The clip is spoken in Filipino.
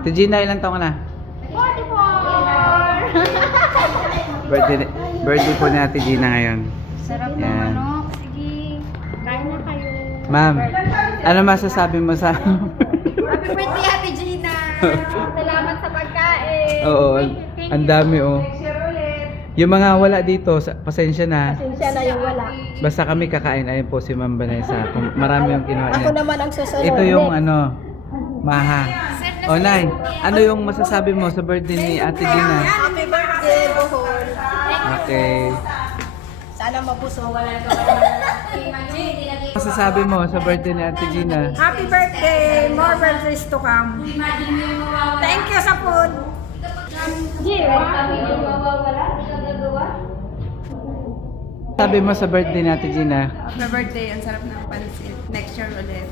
Ate Gina, ilang taon ka na? 44! Birthday po ni Ate Gina ngayon. Sarap ng Yan. manok. Sige, kain na kayo. Ma'am, ano masasabi mo sa... Happy birthday, Ate Gina! Salamat sa pagkain. Oo, ang dami oh. Yung mga wala dito, pasensya na. Pasensya na yung wala. Basta kami kakain. Ayun po si Ma'am Vanessa. Marami yung kinuha Ako niya. naman ang susunod. Ito yung ano, Maha. O Nay, ano yung masasabi mo sa birthday ni Ate Gina? Happy birthday, Bohol. Okay. Sana mapuso. Masasabi mo sa birthday ni Ate Gina? Happy birthday! More birthdays to come. Thank you sa food. Sabi mo sa birthday ni Ate Gina? Happy birthday. Ang sarap ng pansit. Next year ulit.